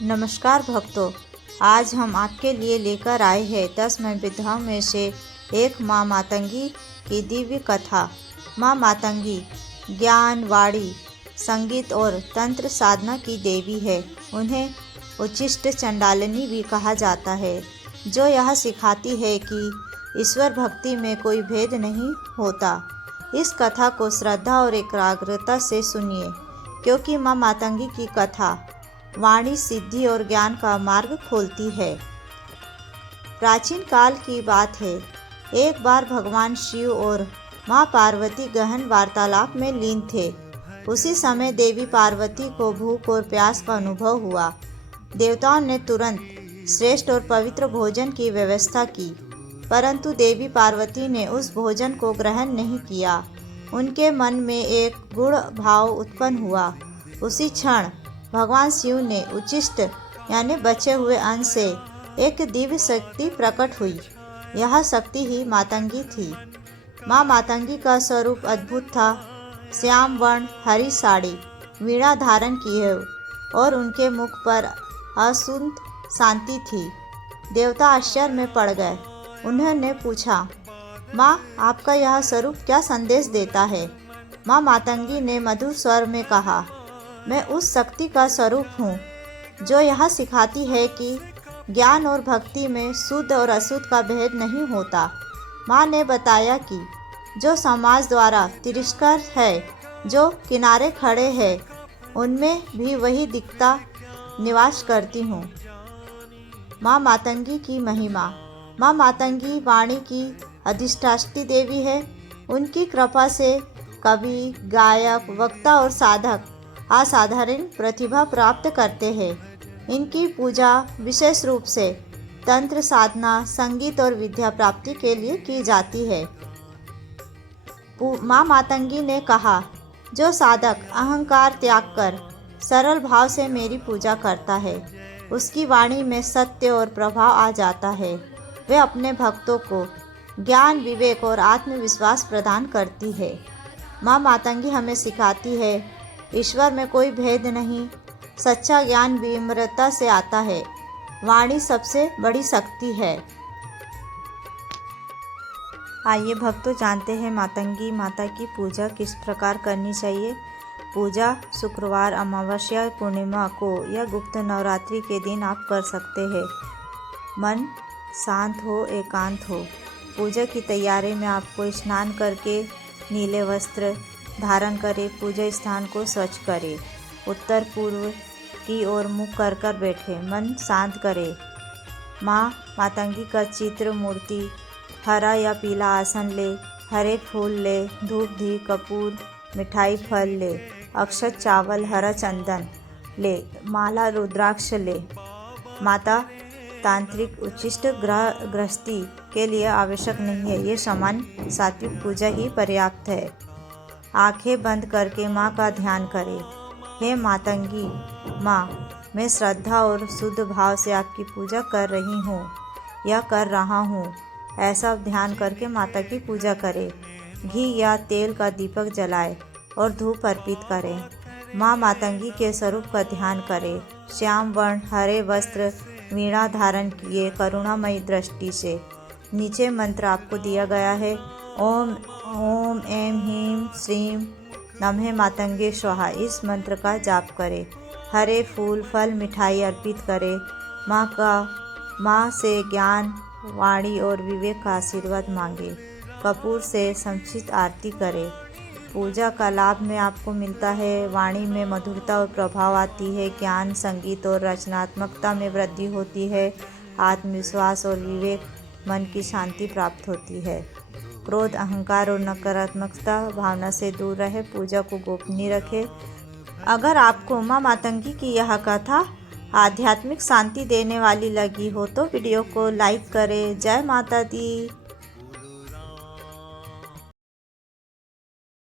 नमस्कार भक्तों, आज हम आपके लिए लेकर आए हैं 10 विधाओं में से एक माँ मातंगी की दिव्य कथा। माँ मातंगी ज्ञान, वाणी, संगीत और तंत्र साधना की देवी है। उन्हें उच्चिष्ट चंडालिनी भी कहा जाता है, जो यह सिखाती है कि ईश्वर भक्ति में कोई भेद नहीं होता। इस कथा को श्रद्धा और एकाग्रता से सुनिए, क्योंकि माँ मातंगी की कथा वाणी, सिद्धि और ज्ञान का मार्ग खोलती है। प्राचीन काल की बात है। एक बार भगवान शिव और माँ पार्वती गहन वार्तालाप में लीन थे। उसी समय देवी पार्वती को भूख और प्यास का अनुभव हुआ। देवताओं ने तुरंत श्रेष्ठ और पवित्र भोजन की व्यवस्था की, परंतु देवी पार्वती ने उस भोजन को ग्रहण नहीं किया। उनके मन में एक गूढ़ भाव उत्पन्न हुआ। उसी क्षण भगवान शिव ने उच्छिष्ट यानी बचे हुए अन्न से एक दिव्य शक्ति प्रकट हुई। यह शक्ति ही मातंगी थी। माँ मातंगी का स्वरूप अद्भुत था। श्याम वर्ण हरी साड़ी, वीणा धारण किए और उनके मुख पर असूंत शांति थी। देवता आश्चर्य में पड़ गए। उन्होंने पूछा, माँ, आपका यह स्वरूप क्या संदेश देता है? माँ मातंगी ने मधुर स्वर में कहा, मैं उस शक्ति का स्वरूप हूँ जो यह सिखाती है कि ज्ञान और भक्ति में शुद्ध और अशुद्ध का भेद नहीं होता। माँ ने बताया कि जो समाज द्वारा तिरस्कार है, जो किनारे खड़े हैं, उनमें भी वही दिखता निवास करती हूँ। माँ मातंगी की महिमा। माँ मातंगी वाणी की अधिष्ठात्री देवी है। उनकी कृपा से कवि, गायक, वक्ता और साधक असाधारण प्रतिभा प्राप्त करते हैं। इनकी पूजा विशेष रूप से तंत्र साधना, संगीत और विद्या प्राप्ति के लिए की जाती है। माँ मातंगी ने कहा, जो साधक अहंकार त्याग कर सरल भाव से मेरी पूजा करता है, उसकी वाणी में सत्य और प्रभाव आ जाता है। वे अपने भक्तों को ज्ञान, विवेक और आत्मविश्वास प्रदान करती है। माँ मातंगी हमें सिखाती है, ईश्वर में कोई भेद नहीं। सच्चा ज्ञान विनम्रता से आता है। वाणी सबसे बड़ी शक्ति है। आइए भक्तों, जानते हैं मातंगी माता की पूजा किस प्रकार करनी चाहिए। पूजा शुक्रवार, अमावस्या, पूर्णिमा को या गुप्त नवरात्रि के दिन आप कर सकते हैं। मन शांत हो, एकांत हो। पूजा की तैयारी में आपको स्नान करके नीले वस्त्र धारण करें। पूजा स्थान को स्वच्छ करें। उत्तर पूर्व की ओर मुख कर बैठे। मन शांत करें। माँ मातंगी का चित्र, मूर्ति, हरा या पीला आसन ले। हरे फूल ले। धूप, घी, कपूर, मिठाई, फल ले। अक्षत, चावल, हरा चंदन ले। माला, रुद्राक्ष ले। माता तांत्रिक उच्चिष्ट गृहस्थी के लिए आवश्यक नहीं है। ये सामान्य सात्विक पूजा ही पर्याप्त है। आंखें बंद करके माँ का ध्यान करें। हे मातंगी माँ, मैं श्रद्धा और शुद्ध भाव से आपकी पूजा कर रही हूँ या कर रहा हूँ। ऐसा ध्यान करके माता की पूजा करें। घी या तेल का दीपक जलाएं और धूप अर्पित करें। माँ मातंगी के स्वरूप का ध्यान करें। श्याम वर्ण, हरे वस्त्र, वीणा धारण किए, करुणामयी दृष्टि से। नीचे मंत्र आपको दिया गया है। ओम ओम ऐं ह्रीं श्रीं नमः मातंगे स्वाहा। इस मंत्र का जाप करें। हरे फूल, फल, मिठाई अर्पित करें। माँ से ज्ञान, वाणी और विवेक का आशीर्वाद मांगे। कपूर से समुचित आरती करें। पूजा का लाभ में आपको मिलता है। वाणी में मधुरता और प्रभाव आती है। ज्ञान, संगीत और रचनात्मकता में वृद्धि होती है। आत्मविश्वास और विवेक, मन की शांति प्राप्त होती है। क्रोध, अहंकार और नकारात्मकता भावना से दूर रहे। पूजा को गोपनीय रखें। अगर आपको माँ मातंगी की यह कथा आध्यात्मिक शांति देने वाली लगी हो तो वीडियो को लाइक करें। जय माता दी।